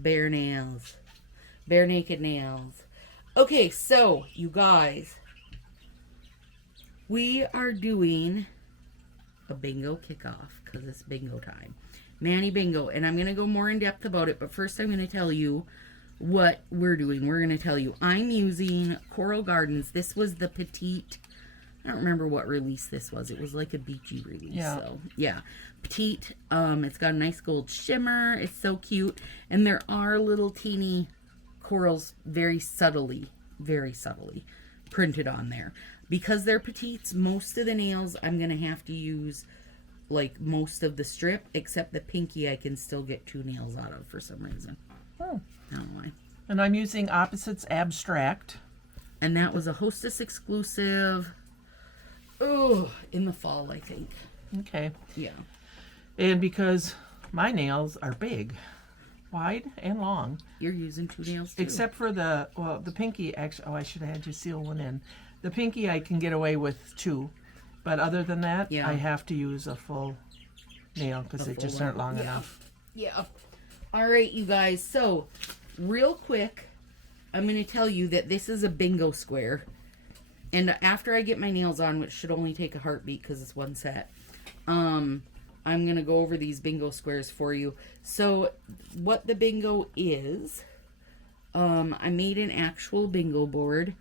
with bare nails. Bare naked nails. Okay, so, you guys. We are doing a bingo kickoff because it's bingo time. Manny Bingo. And I'm going to go more in depth about it. But first I'm going to tell you what we're doing. We're going to tell you. I'm using Coral Gardens. This was the Petite. I don't remember what release this was. It was like a beachy release. Yeah. So, yeah. Petite. It's got a nice gold shimmer. It's so cute. And there are little teeny corals very subtly printed on there. Because they're petites, most of the nails I'm going to have to use like most of the strip, except the pinky I can still get 2 nails out of for some reason. Oh. I don't know why. And I'm using Opposites Abstract. And that was a Hostess exclusive. Oh, in the fall, I think. Okay. Yeah. And because my nails are big, wide and long. You're using 2 nails too. Except for the pinky, actually, I should have had you seal one in. The pinky I can get away with 2. But other than that, I have to use a full nail because they just aren't long enough. Yeah. All right, you guys. So, real quick, I'm going to tell you that this is a bingo square. And after I get my nails on, which should only take a heartbeat because it's one set, I'm going to go over these bingo squares for you. So, what the bingo is, I made an actual bingo board,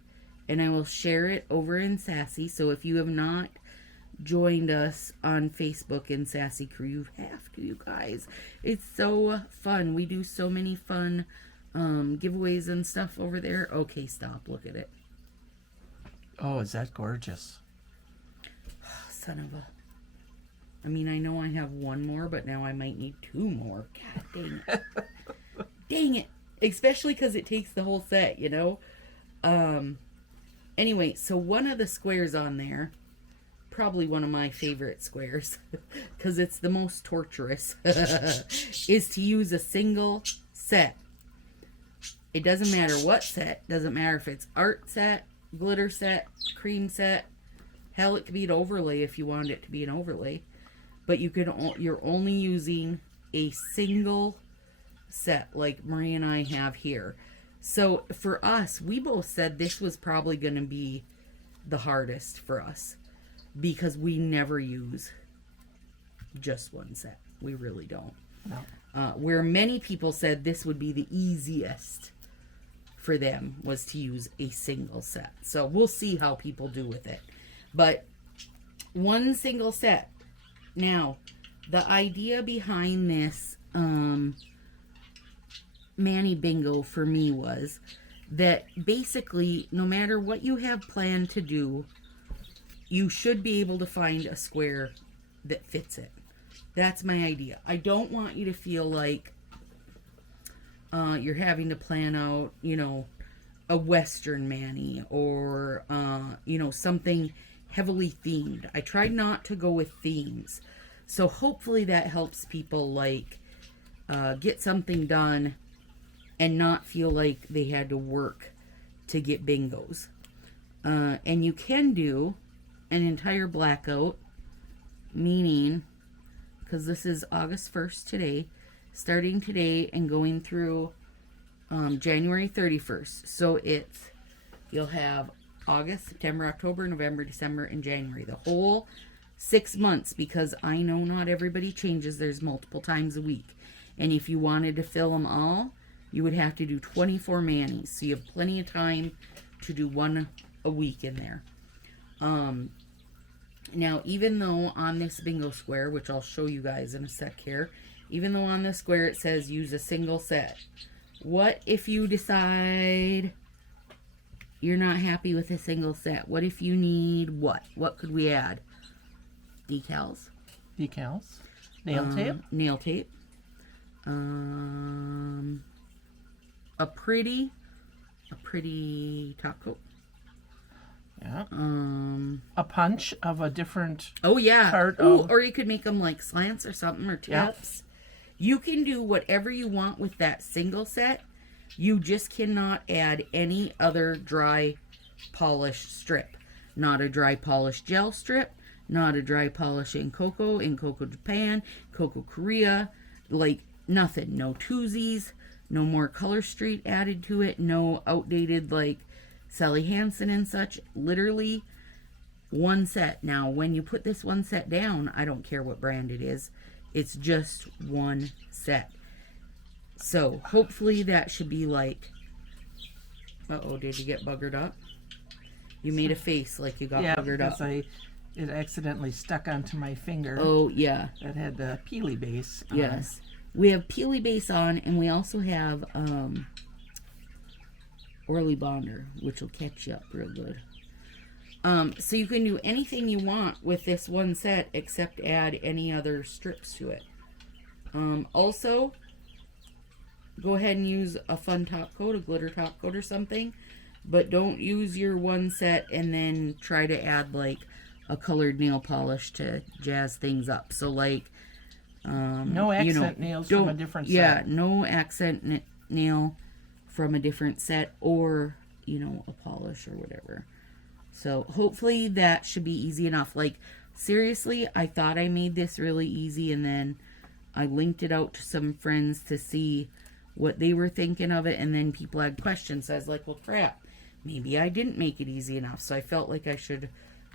and I will share it over in Sassy. So, if you have not joined us on Facebook in Sassy Crew, you have to, you guys. It's so fun. We do so many fun giveaways and stuff over there. Okay, stop. Look at it. Oh, is that gorgeous? Son of a... I mean, I know I have 1 more, but now I might need 2 more. God dang it. Dang it. Especially because it takes the whole set, you know? Anyway, so one of the squares on there, probably one of my favorite squares, because it's the most torturous, is to use a single set. It doesn't matter what set. Doesn't matter if it's art set, glitter set, cream set. Hell, it could be an overlay if you wanted it to be an overlay. But you're only using a single set like Marie and I have here. So for us, we both said this was probably going to be the hardest for us because we never use just one set. We really don't. No. Where many people said this would be the easiest for them was to use a single set. So we'll see how people do with it. But one single set. Now, the idea behind this Manny Bingo for me was that basically no matter what you have planned to do, you should be able to find a square that fits it. That's my idea. I don't want you to feel like you're having to plan out, you know, a Western Manny or, you know, something heavily themed. I tried not to go with themes. So hopefully that helps people, like, get something done and not feel like they had to work to get bingos. And you can do an entire blackout, meaning, because this is August 1st today, starting today and going through January 31st. So you'll have August, September, October, November, December, and January. The whole 6 months, because I know not everybody changes. There's multiple times a week. And if you wanted to fill them all, you would have to do 24 manis. So you have plenty of time to do one a week in there. Now, even though on this bingo square, which I'll show you guys in a sec here, even though on this square it says use a single set, what if you decide you're not happy with a single set? What if you need what? What could we add? Decals. Decals. Nail tape. Nail tape. A pretty top coat. Yeah. A punch of a different part. Oh, or you could make them like slants or something, or tips. Yeah. You can do whatever you want with that single set. You just cannot add any other dry polish strip. Not a dry polish gel strip. Not a dry polish in Coco Japan, Coco Korea. Like nothing. No twosies. No more Color Street added to it. No outdated like Sally Hansen and such. Literally one set. Now, when you put this one set down, I don't care what brand it is. It's just one set. So, hopefully that should be like... Uh-oh, did you get buggered up? You made a face like you got buggered up. It accidentally stuck onto my finger. Oh, yeah. That had the peely base on. Yes. We have peely base on, and we also have Orly Bonder, which will catch you up real good. So you can do anything you want with this one set except add any other strips to it. Also, go ahead and use a fun top coat, a glitter top coat or something, but don't use your one set and then try to add like a colored nail polish to jazz things up. So like no accent nails from a different set. Yeah, no accent nail from a different set, or a polish or whatever. So hopefully that should be easy enough. Like, seriously, I thought I made this really easy, and then I linked it out to some friends to see what they were thinking of it, and then people had questions. So I was like, well, crap, maybe I didn't make it easy enough. So I felt like I should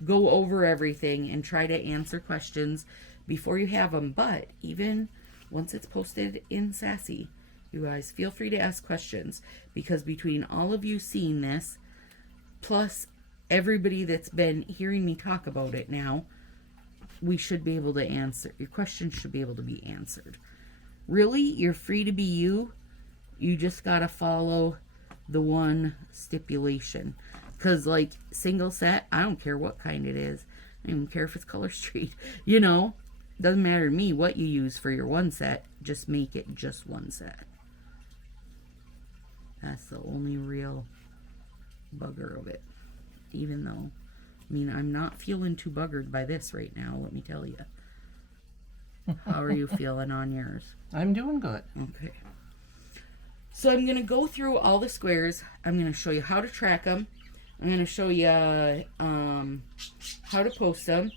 go over everything and try to answer questions before you have them. But even once it's posted in Sassy, you guys feel free to ask questions, because between all of you seeing this, plus everybody that's been hearing me talk about it now, we should be able to answer. Your questions should be able to be answered. Really, you're free to be you. You just got to follow the one stipulation. Because, like, single set, I don't care what kind it is. I don't even care if it's Color Street. Doesn't matter to me what you use for your one set. Just make it just one set. That's the only real bugger of it. Even though, I'm not feeling too buggered by this right now, let me tell you. How are you feeling on yours? I'm doing good. Okay. So I'm going to go through all the squares. I'm going to show you how to track them. I'm going to show you how to post them.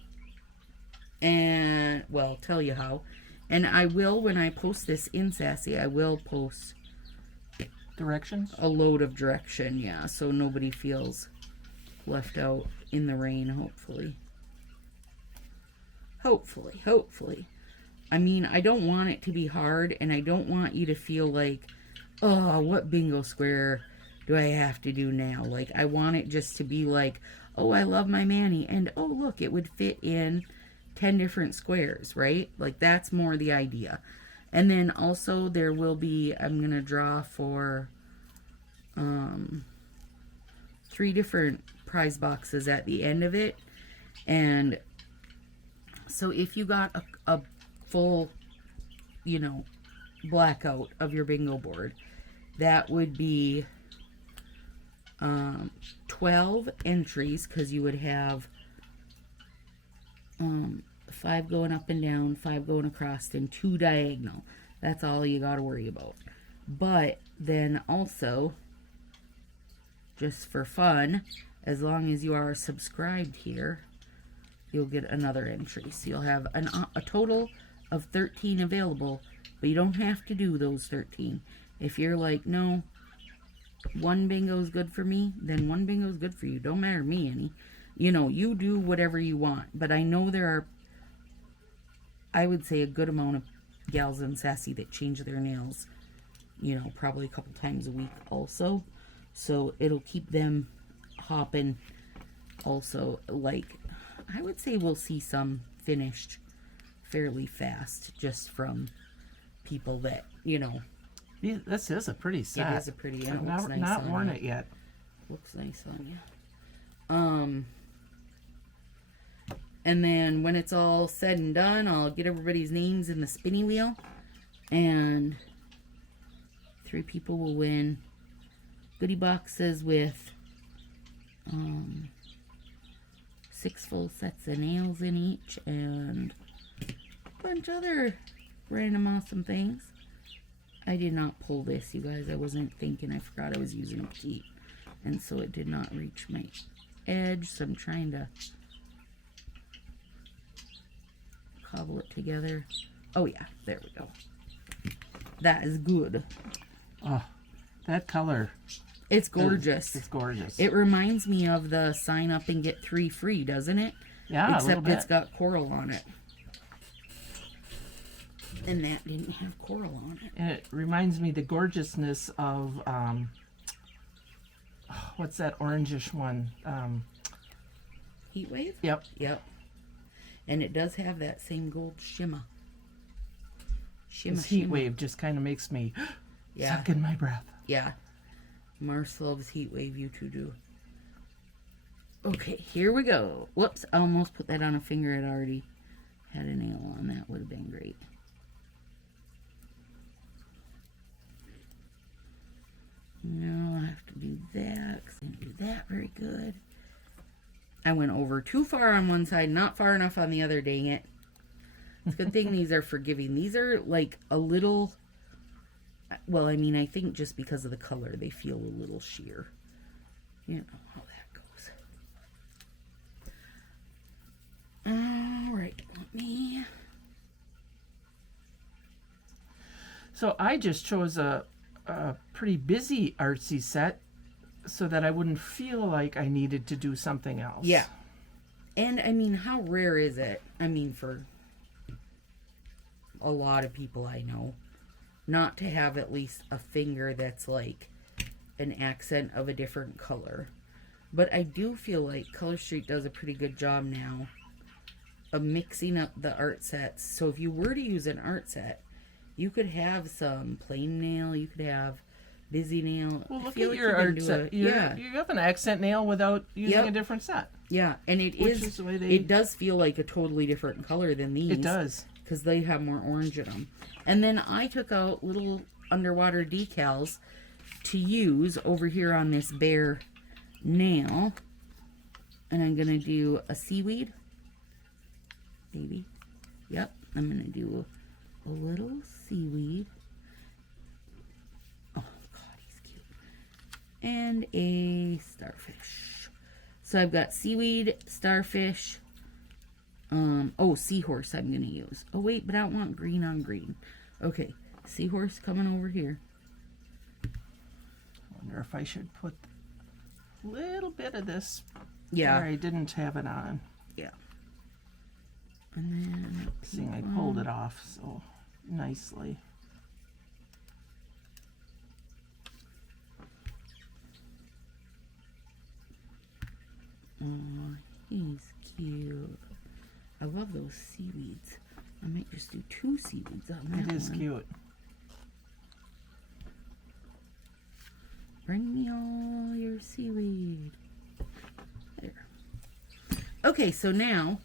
And, well, tell you how. And I will, when I post this in Sassy, I will post directions? A load of direction, yeah, so nobody feels left out in the rain, hopefully. Hopefully. I don't want it to be hard, and I don't want you to feel like, oh, what bingo square do I have to do now? Like, I want it just to be like, oh, I love my Manny, and oh, look, it would fit in 10 different squares, right? Like, that's more the idea. And then also there will be, I'm going to draw for 3 different prize boxes at the end of it. And so if you got a full, blackout of your bingo board, that would be 12 entries, because you would have 5 going up and down, 5 going across, and 2 diagonal. That's all you got to worry about. But then also, just for fun, as long as you are subscribed here, you'll get another entry. So you'll have a total of 13 available, but you don't have to do those 13. If you're like, no, one bingo is good for me, then one bingo is good for you. Don't matter to me any. You do whatever you want. But I know there are, I would say, a good amount of gals in Sassy that change their nails, probably a couple times a week also. So it'll keep them hopping also. Like, I would say we'll see some finished fairly fast, just from people that, This is a pretty set. It is a pretty, I've looks nice not on worn you. it yet. Looks nice on you. And then when it's all said and done, I'll get everybody's names in the spinny wheel, and 3 people will win goodie boxes with 6 full sets of nails in each, and a bunch of other random awesome things. I did not pull this, you guys. I wasn't thinking. I forgot I was using a petite, and so it did not reach my edge, so I'm trying to cobble it together. Oh yeah, there we go. That is good. Oh, that color. It's gorgeous. It's gorgeous. It reminds me of the sign up and get 3 free, doesn't it? Yeah, except it's got coral on it. And that didn't have coral on it. And it reminds me the gorgeousness of what's that orangish one? Heat Wave? Yep. Yep. And it does have that same gold shimmer. This Heat Wave just kind of makes me suck in my breath. Yeah. Mars loves Heat Wave. You two do. Okay, here we go. Whoops, I almost put that on a finger. It already had a nail on. That would have been great. No, I have to do that because I didn't do that very good. I went over too far on one side, not far enough on the other, dang it. It's a good thing these are forgiving. These are like a little, well, I mean, I think just because of the color, they feel a little sheer. You know how that goes. All right, let me. So I just chose a pretty busy artsy set so that I wouldn't feel like I needed to do something else. Yeah. And I mean, how rare is it? I mean, for a lot of people I know, not to have at least a finger that's like an accent of a different color. But I do feel like Color Street does a pretty good job now of mixing up the art sets. So if you were to use an art set, you could have some plain nail, you could have busy nail. Well, look at your art set. You have an accent nail without using a different set. Yeah, and it does feel like a totally different color than these. It does. Because they have more orange in them. And then I took out little underwater decals to use over here on this bare nail. And I'm going to do a seaweed. Maybe. Yep, I'm going to do a little seaweed. Oh, God, he's cute. And a starfish. So I've got seaweed, starfish, seahorse I'm going to use. Oh, wait, but I don't want green on green. Okay, seahorse coming over here. I wonder if I should put a little bit of this where I didn't have it on. Yeah. And then... Seeing I pulled it off so nicely. Oh, he's cute. I love those seaweeds. I might just do 2 seaweeds on that one. It is cute. Bring me all your seaweed. There. Okay, so now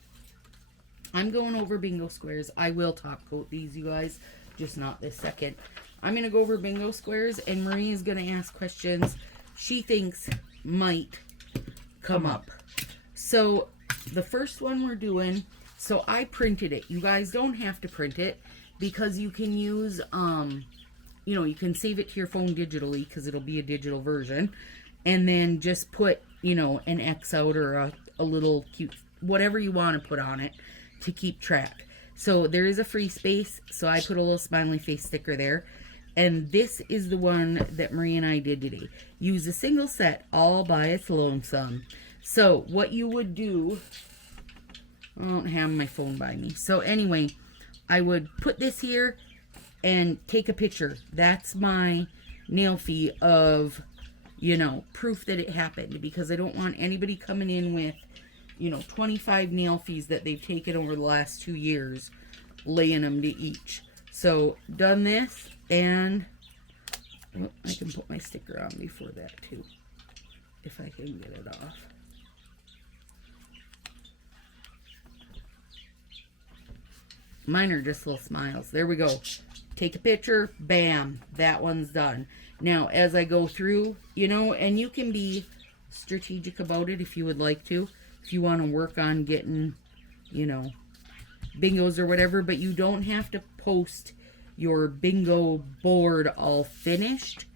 I'm going over bingo squares. I will top coat these, you guys, just not this second. I'm going to go over bingo squares, and Marie is going to ask questions she thinks might come up. So the first one we're doing, so I printed it. You guys don't have to print it because you can use, you can save it to your phone digitally because it'll be a digital version. And then just put, an X out or a little cute, whatever you want to put on it to keep track. So there is a free space. So I put a little smiley face sticker there. And this is the one that Marie and I did today. Use a single set all by its lonesome. So what you would do, I don't have my phone by me. So anyway, I would put this here and take a picture. That's my nail fee of, proof that it happened. Because I don't want anybody coming in with, 25 nail fees that they've taken over the last 2 years, laying them to each. So done this, and I can put my sticker on before that too, if I can get it off. Mine are just little smiles. There we go. Take a picture. Bam. That one's done. Now, as I go through, and you can be strategic about it if you would like to. If you want to work on getting, bingos or whatever. But you don't have to post your bingo board all finished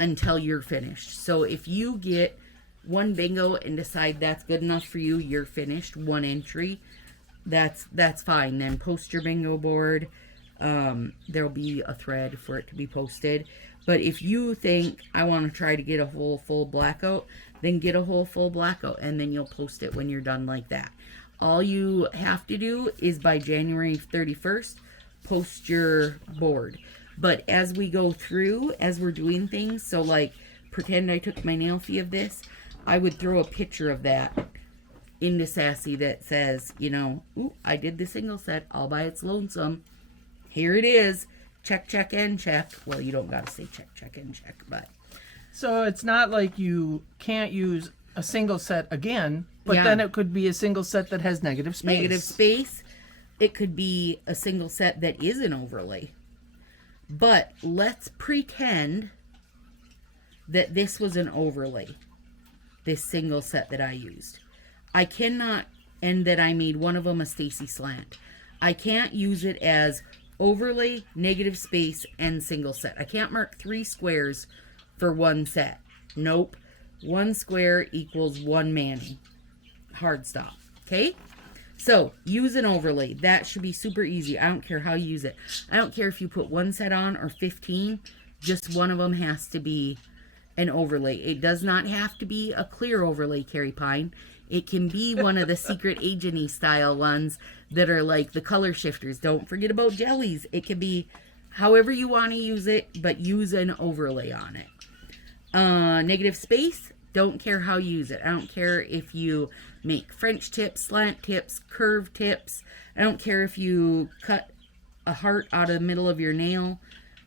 until you're finished. So if you get one bingo and decide that's good enough for you, you're finished. One entry. That's fine. Then post your bingo board. There'll be a thread for it to be posted. But if you think I want to try to get a whole full blackout, then get a whole full blackout, and then you'll post it when you're done like that. All you have to do is by January 31st, post your board. But as we go through, as we're doing things, so like pretend I took my nail fee of this, I would throw a picture of that into Sassy that says, you know, ooh, I did the single set all by its lonesome. Here it is. Check, check, and check. Well, you don't got to say check, check, and check, but. So it's not like you can't use a single set again, but then it could be a single set that has negative space. Negative space. It could be a single set that is an overlay. But let's pretend that this was an overlay. This single set that I used. I cannot, and that I made one of them a Stacy slant. I can't use it as overlay, negative space, and single set. I can't mark 3 squares for one set. Nope. 1 square equals 1 Manny. Hard stop. Okay? So, use an overlay. That should be super easy. I don't care how you use it. I don't care if you put 1 set on or 15. Just one of them has to be an overlay. It does not have to be a clear overlay, Carrie Pine. It can be one of the secret agent-y style ones that are like the color shifters. Don't forget about jellies. It can be however you want to use it, but use an overlay on it. Negative space, don't care how you use it. I don't care if you make French tips, slant tips, curved tips. I don't care if you cut a heart out of the middle of your nail,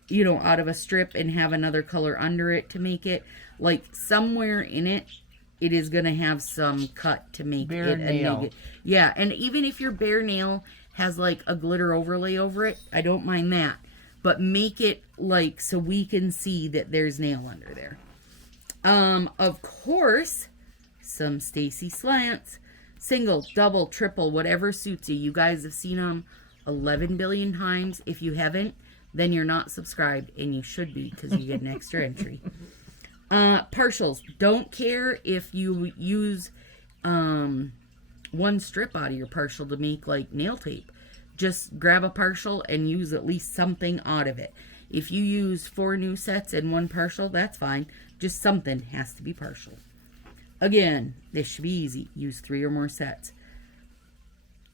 you know, out of a strip and have another color under it to make it. Like somewhere in it, it is going to have some cut to make bare it nail. Yeah, and even if your bare nail has like a glitter overlay over it, I don't mind that. But make it like so we can see that there's nail under there. Of course, some Stacy slants. Single, double, triple, whatever suits you. You guys have seen them 11 billion times. If you haven't, then you're not subscribed, and you should be because you get an extra entry. Partials. Don't care if you use one strip out of your partial to make like nail tape. Just grab a partial and use at least something out of it. If you use 4 new sets and 1 partial, that's fine. Just something has to be partial. Again, this should be easy. Use 3 or more sets.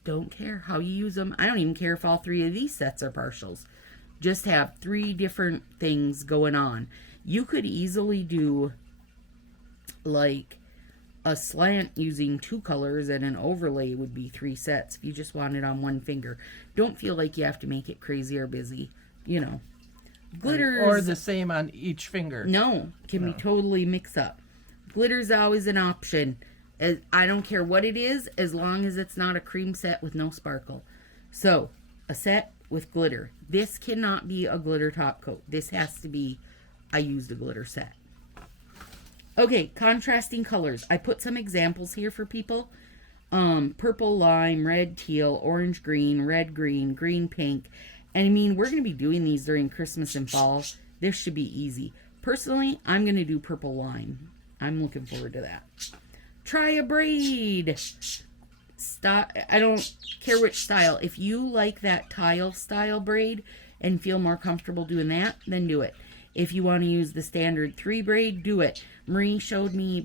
Don't care how you use them. I don't even care if all 3 of these sets are partials. Just have 3 different things going on. You could easily do like a slant using 2 colors, and an overlay would be 3 sets if you just want it on 1 finger. Don't feel like you have to make it crazy or busy. You know. Glitters. Or the same on each finger. No. Can be totally mixed up. Glitter's always an option. I don't care what it is, as long as it's not a cream set with no sparkle. So, a set with glitter. This cannot be a glitter top coat. This has to be, I used a glitter set. Okay, contrasting colors. I put some examples here for people. Purple, lime, red, teal, orange, green, red, green, green, pink. And I mean, we're going to be doing these during Christmas and fall. This should be easy. Personally, I'm going to do purple lime. I'm looking forward to that. Try a braid. I don't care which style. If you like that tile style braid and feel more comfortable doing that, then do it. If you want to use the standard 3 braid, do it. Marie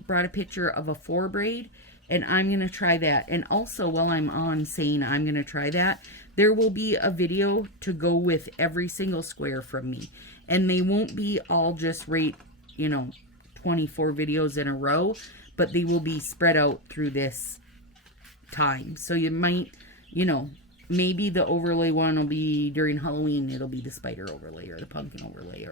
brought a picture of a 4 braid, and I'm going to try that. And also, while I'm on saying I'm going to try that, there will be a video to go with every single square from me. And they won't be all just 24 videos in a row, but they will be spread out through this time. So you might, maybe the overlay one will be during Halloween. It'll be the spider overlay or the pumpkin overlay.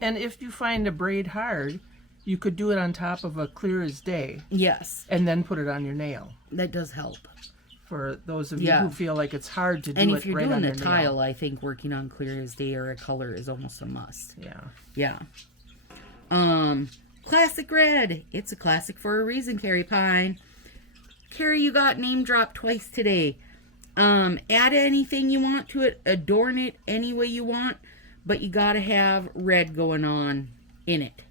And if you find a braid hard, you could do it on top of a clear as day. Yes. And then put it on your nail. That does help. For those of you who feel like it's hard to do it right on your nail. And if you're doing a tile, I think working on clear as day or a color is almost a must. Yeah. Classic red. It's a classic for a reason, Carrie Pine. Carrie, you got name dropped twice today. Add anything you want to it. Adorn it any way you want. But you gotta have red going on in it.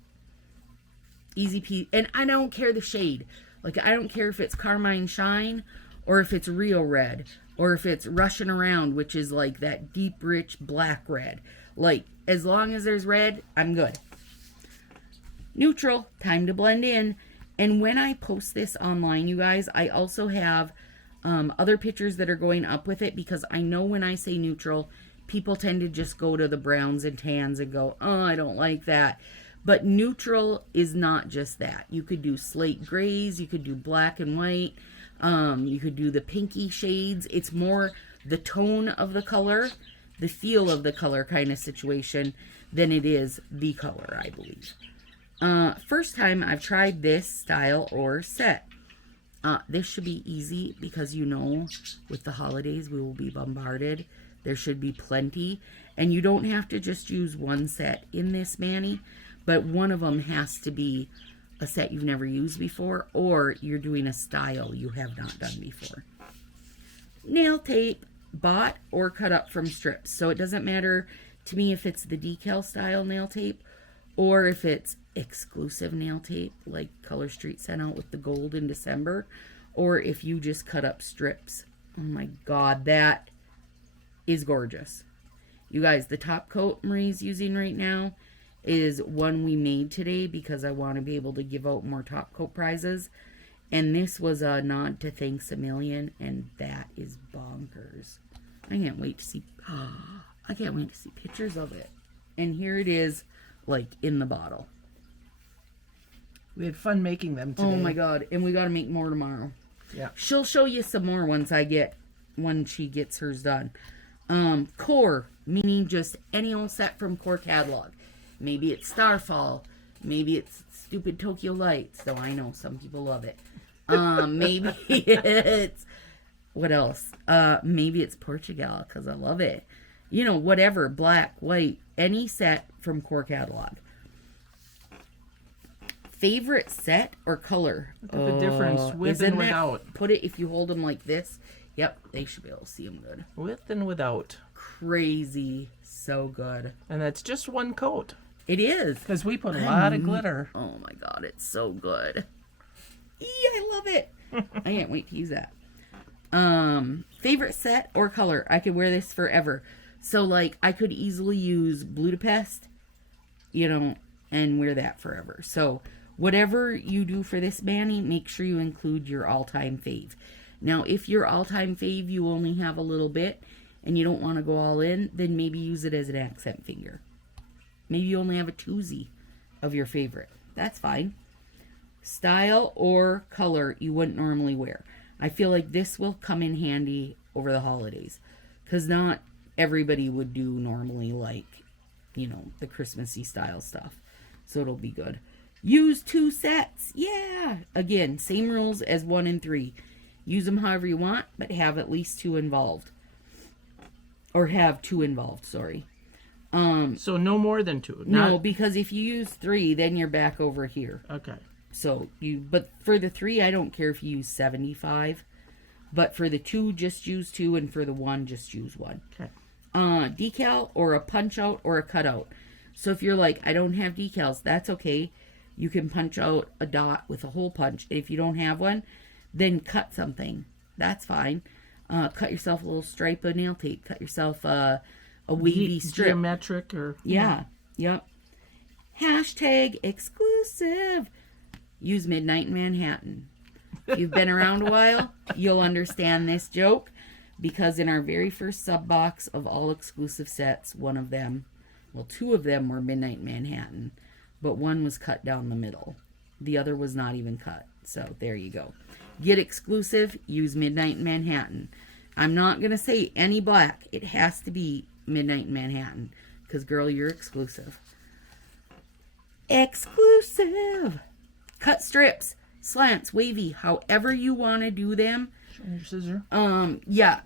Easy peasy. And I don't care the shade. Like, I don't care if it's Carmine Shine or if it's real red or if it's Rushing Around, which is like that deep, rich black red. Like, as long as there's red, I'm good. Neutral, time to blend in. And when I post this online, you guys, I also have other pictures that are going up with it, because I know when I say neutral, people tend to just go to the browns and tans and go, oh, I don't like that. But neutral is not just that. You could do slate grays, you could do black and white, you could do the pinky shades. It's more the tone of the color, the feel of the color kind of situation than it is the color, I believe. First time I've tried this style or set. This should be easy because, you know, with the holidays we will be bombarded. There should be plenty, and you don't have to just use one set in this mani, but one of them has to be a set you've never used before, or you're doing a style you have not done before. Nail tape, bought or cut up from strips. So it doesn't matter to me if it's the decal style nail tape or if it's exclusive nail tape like Color Street sent out with the gold in December, or if you just cut up strips. Oh my God, that is gorgeous. You guys, the top coat Marie's using right now is one we made today because I want to be able to give out more top coat prizes. And this was a nod to Thanks a Million, and that is bonkers. I can't wait to see pictures of it. And here it is, like, in the bottle. We had fun making them today. Oh my God, and we got to make more tomorrow. Yeah. She'll show you some more when she gets hers done. Core, meaning just any old set from Core catalog. Maybe it's Starfall. Maybe it's Stupid Tokyo Lights, though I know some people love it. Maybe it's, what else? Maybe it's Portugal, because I love it. You know, whatever, black, white, any set from Core catalog. Favorite set or color? Look at the difference with and without. Put it, if you hold them like this, yep, they should be able to see them good. With and without. Crazy. So good. And that's just one coat. It is. Because we put a lot of glitter. Oh my God, it's so good. I love it. I can't wait to use that. Favorite set or color? I could wear this forever. So, like, I could easily use Budapest, you know, and wear that forever. So, whatever you do for this mani, make sure you include your all-time fave. Now, if your all-time fave, you only have a little bit, and you don't want to go all in, then maybe use it as an accent finger. Maybe you only have a twosie of your favorite. That's fine. Style or color you wouldn't normally wear. I feel like this will come in handy over the holidays, because not everybody would do normally, like, you know, the Christmassy style stuff. So it'll be good. Use 2 sets. Yeah. Again, same rules as 1 and 3. Use them however you want, but have at least 2 involved. Or have 2 involved, sorry. So no more than 2. No, because if you use 3, then you're back over here. Okay. So but for the 3, I don't care if you use 75. But for the 2, just use 2, and for the 1, just use 1. Okay. Decal or a punch out or a cutout. So if you're like, I don't have decals, that's okay. You can punch out a dot with a hole punch. If you don't have one, then cut something. That's fine. Cut yourself a little stripe of nail tape. Cut yourself a wavy strip. Geometric or... Yeah. Yep. Hashtag exclusive. Use Midnight in Manhattan. If you've been around a while, you'll understand this joke, because in our very first sub box of all exclusive sets, one of them, well, 2 of them were Midnight in Manhattan, but one was cut down the middle. The other was not even cut. So there you go. Get exclusive, use Midnight in Manhattan. I'm not going to say any black. It has to be Midnight in Manhattan, because, girl, you're exclusive. Exclusive! Cut strips, slants, wavy, however you want to do them. Show me your scissor. Yeah.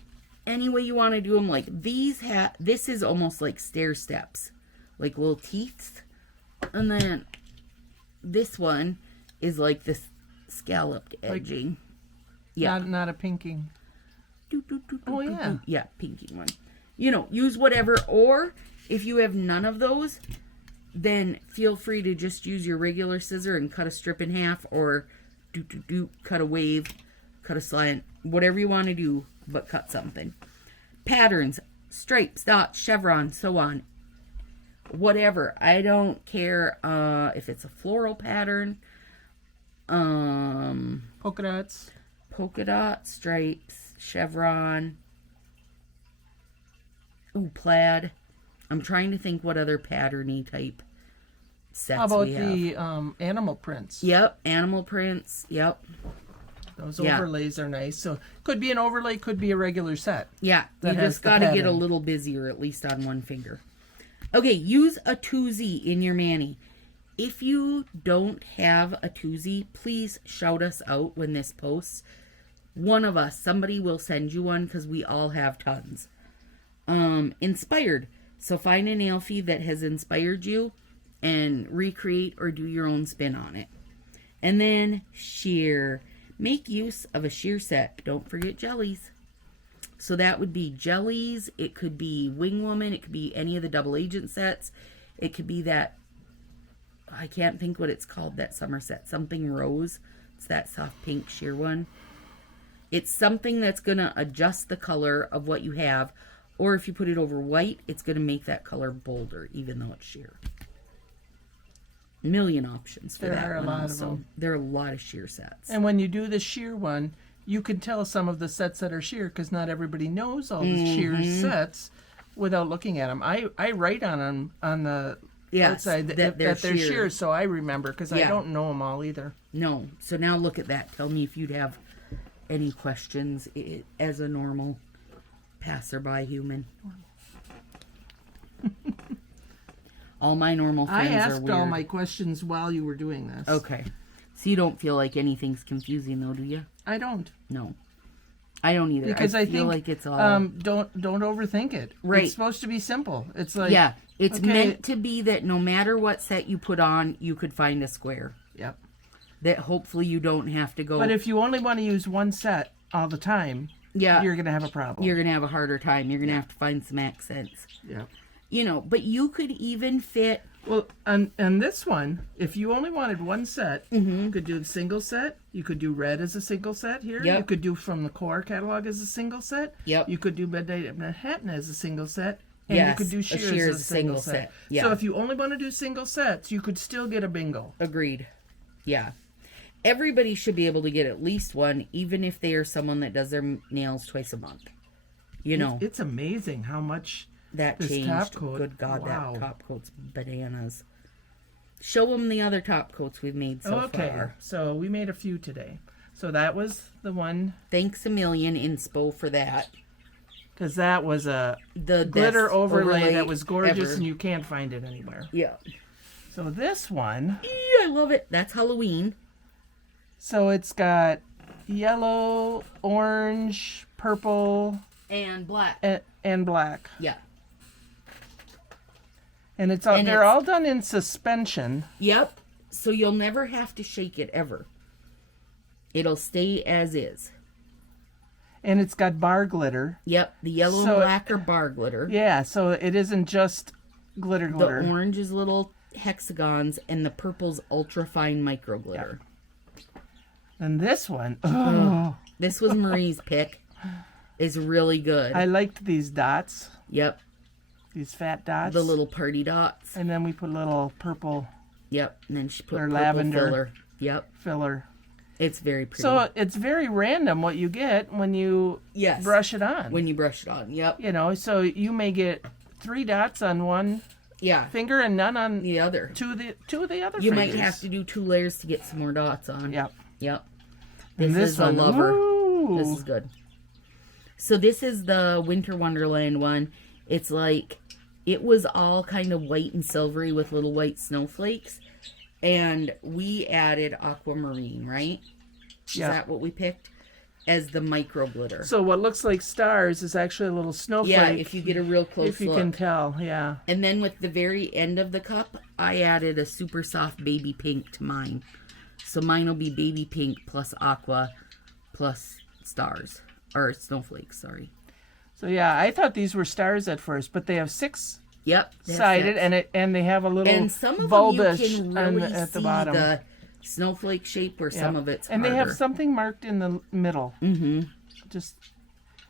Any way you want to do them. Like these this is almost like stair steps. Like little teeth. And then this one is like this scalloped edging. Like, yeah. Not a pinking. Oh, yeah. Yeah, pinking one. You know, use whatever. Or if you have none of those, then feel free to just use your regular scissor and cut a strip in half, or cut a wave, cut a slant, whatever you want to do, but cut something. Patterns, stripes, dots, chevron, so on. whatever. I don't care if it's a floral pattern. Polka dot, stripes, chevron. Ooh, plaid. I'm trying to think what other patterny type sets How about we have. the animal prints? Yep, animal prints. Yep. Those overlays are nice. So could be an overlay, could be a regular set. Yeah, you just got to get a little busier, at least on one finger. Okay, use a 2Z in your mani. If you don't have a 2Z, please shout us out when this posts. One of us, somebody will send you one because we all have tons. Inspired. So find a nail feed that has inspired you and recreate or do your own spin on it. And then shear. Make use of a shear set. Don't forget jellies. So that would be jellies. It could be Wing Woman. It could be any of the double agent sets. It could be that, I can't think what it's called, that summer set. Something rose. It's that soft pink sheer one. It's something that's going to adjust the color of what you have. Or if you put it over white, it's going to make that color bolder, even though it's sheer. Million options for that one. There are a lot of them. There are a lot of sheer sets. And when you do the sheer one, you can tell some of the sets that are sheer because not everybody knows all the sheer sets without looking at them. I write on them on the outside that they're sheer, so I remember because I don't know them all either. No. So now look at that. Tell me if you'd have any questions as a normal passerby human. All my normal friends are weird. I asked all my questions while you were doing this. Okay. So you don't feel like anything's confusing, though, do you? I don't. No. I don't either. Because I feel like it's all... don't overthink it. Right. It's supposed to be simple. It's like... Yeah. It's meant to be that no matter what set you put on, you could find a square. Yep. That hopefully you don't have to go... But if you only want to use one set all the time, you're going to have a problem. You're going to have a harder time. You're going to have to find some accents. Yep. You know, but you could even fit... Well, on this one, if you only wanted one set, you could do the single set. You could do red as a single set here. Yep. You could do from the core catalog as a single set. Yep. You could do Midnight at Manhattan as a single set. And you could do sheer as a single set. Yeah. So if you only want to do single sets, you could still get a bingo. Agreed. Yeah. Everybody should be able to get at least one, even if they are someone that does their nails twice a month. You know. It's amazing how much... That this changed. top coat. Good God, wow. That top coat's bananas. Show them the other top coats we've made so far. So we made a few today. So that was the one. Thanks a million, Inspo, for that. Because that was the glitter overlay that was gorgeous ever. And you can't find it anywhere. Yeah. So this one. Yeah, I love it. That's Halloween. So it's got yellow, orange, purple. And black. And black. Yeah. And they're all done in suspension. Yep. So you'll never have to shake it ever. It'll stay as is. And it's got bar glitter. Yep. The yellow and black are bar glitter. Yeah, so it isn't just glitter. The orange is little hexagons and the purple's ultra fine micro glitter. Yep. And this one. This was Marie's pick. Is really good. I liked these dots. Yep. These fat dots. The little party dots. And then we put a little purple. Yep. And then she put purple lavender filler. Yep. Filler. It's very pretty. So it's very random what you get when you brush it on. When you brush it on. Yep. You know, so you may get 3 dots on one finger and none on the other. Two of the other You fingers. might have to do 2 layers to get some more dots on. Yep. Yep. This is one, a lover. Ooh. This is good. So this is the Winter Wonderland one. It's like, it was all kind of white and silvery with little white snowflakes. And we added aquamarine, right? Yeah. Is that what we picked? As the micro glitter. So what looks like stars is actually a little snowflake. Yeah, if you get a real close look. If you can tell, yeah. And then with the very end of the cup, I added a super soft baby pink to mine. So mine will be baby pink plus aqua plus stars. Or snowflakes, sorry. So yeah, I thought these were stars at first, but they have 6 sided, and they have a little and some of bulbous them you can really at the see bottom. The snowflake shape where some of it's and harder. they have something marked in the middle. Mm-hmm. Just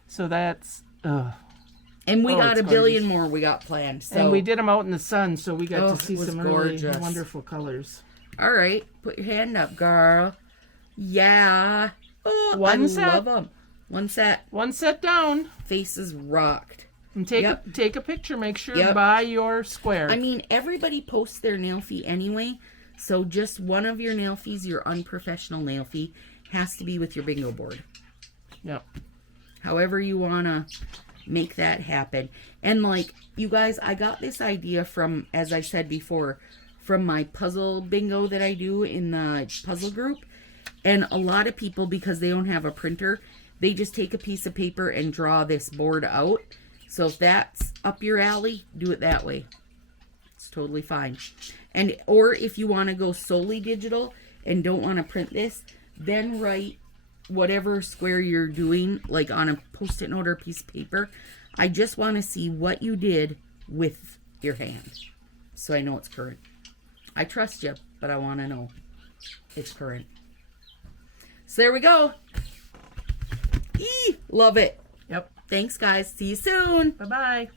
so that's. And And we got it's a billion gorgeous. more we got planned. So. And we did them out in the sun, so we got Oh, to see it was some gorgeous. really wonderful colors. All right, put your hand up, girl. Yeah. Oh, One I set. love them. One set. One set down. Faces rocked. And take a picture. Make sure to buy your square. I mean, everybody posts their nail fee anyway, so just one of your nail fees, your unprofessional nail fee, has to be with your bingo board. Yep. However you want to make that happen. And like, you guys, I got this idea from, as I said before, from my puzzle bingo that I do in the puzzle group. And a lot of people, because they don't have a printer, they just take a piece of paper and draw this board out. So if that's up your alley, do it that way. It's totally fine. And or if you want to go solely digital and don't want to print this, then write whatever square you're doing, like on a Post-it note or a piece of paper. I just want to see what you did with your hand, so I know it's current. I trust you, but I want to know it's current. So there we go. Love it. Yep. Thanks, guys. See you soon. Bye-bye.